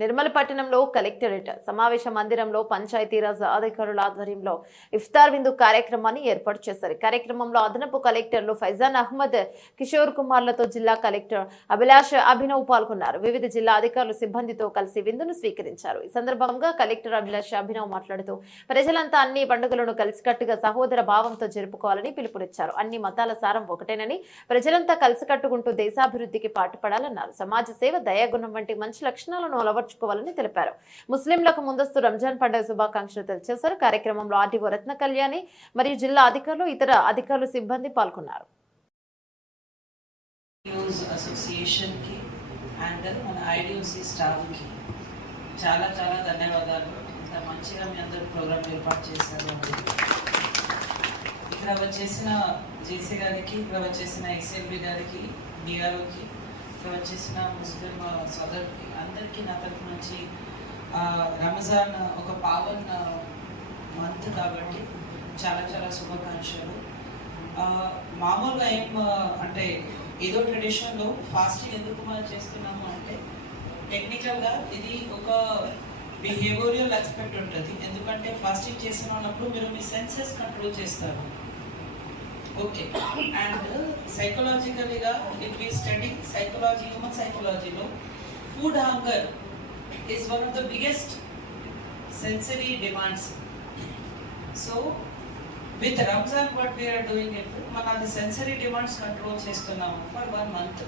నిర్మల పట్టణంలో కలెక్టరేట్ సమావేశ మందిరంలో పంచాయతీరాజ్ అధికారుల ఆధ్వర్యంలో ఇఫ్తార్ విందు కార్యక్రమాన్ని ఏర్పాటు చేశారు. కార్యక్రమంలో అదనపు కలెక్టర్లు ఫైజాన్ అహ్మద్ కిషోర్ కుమార్లతో జిల్లా కలెక్టర్ అభిలాష్ అభినవ్ పాల్గొన్నారు. వివిధ జిల్లా అధికారులు సిబ్బందితో కలిసి విందును స్వీకరించారు. ఈ సందర్భంగా కలెక్టర్ అభిలాష్ అభినవ్ మాట్లాడుతూ ప్రజలంతా అన్ని పండుగలను కలిసికట్టుగా సహోదర భావంతో జరుపుకోవాలని పిలుపునిచ్చారు. అన్ని మతాల సారం ఒకటేనని ప్రజలంతా కలిసికట్టుకుంటూ దేశాభివృద్ధికి పాటుపడాలన్నారు. సమాజ సేవ దయాగుణం వంటి మంచి లక్షణాలను అలవర్చుకోవాలని తెలిపారు. ముస్లింలకు ముందస్తు రంజాన్ పండుగ శుభాకాంక్షలు తెలియజేశారు. కార్యక్రమంలో ఆర్టీఓ రత్న కళ్యాణి మరియు జిల్లా అధికారులు ఇతర అధికారులు సిబ్బంది పాల్గొన్నారు. అసోసియేషన్కి అండ్ మన ఐడిఓసి స్టాఫ్కి చాలా చాలా ధన్యవాదాలు. ఇంత మంచిగా మీ అందరూ ప్రోగ్రామ్ ఏర్పాటు చేశారు ఇక్కడ వచ్చేసిన జేసీ గారికి ఇక్కడ వచ్చేసిన ఎక్స్ఎల్బి గారికి డిఆర్ఓకి ఇక్కడ వచ్చేసిన ముస్లిం సోదరుకి అందరికీ నా తరఫు నుంచి రంజాన్ ఒక పావన్ మంత్ కాబట్టి చాలా చాలా శుభాకాంక్షలు. మామూలుగా ఏం అంటే ఏదో ట్రెడిషన్లో ఫాస్టింగ్ ఎందుకు మనం చేస్తున్నాము అంటే టెక్నికల్గా ఇది ఒక బిహేవియరల్ ఎక్స్పెక్ట్ ఉంటుంది. ఎందుకంటే ఫాస్టింగ్ చేసిన ఉన్నప్పుడు మీరు మీ సెన్సెస్ కంట్రోల్ చేస్తారు. ఓకే అండ్ సైకలాజికల్గా if we study psychology human సైకలాజీలో food hunger is one of the biggest sensory demands so with Ramzan what we are doing it మనం అది సెన్సరీ డిమాండ్స్ కంట్రోల్ చేస్తున్నాము ఫర్ వన్ మంత్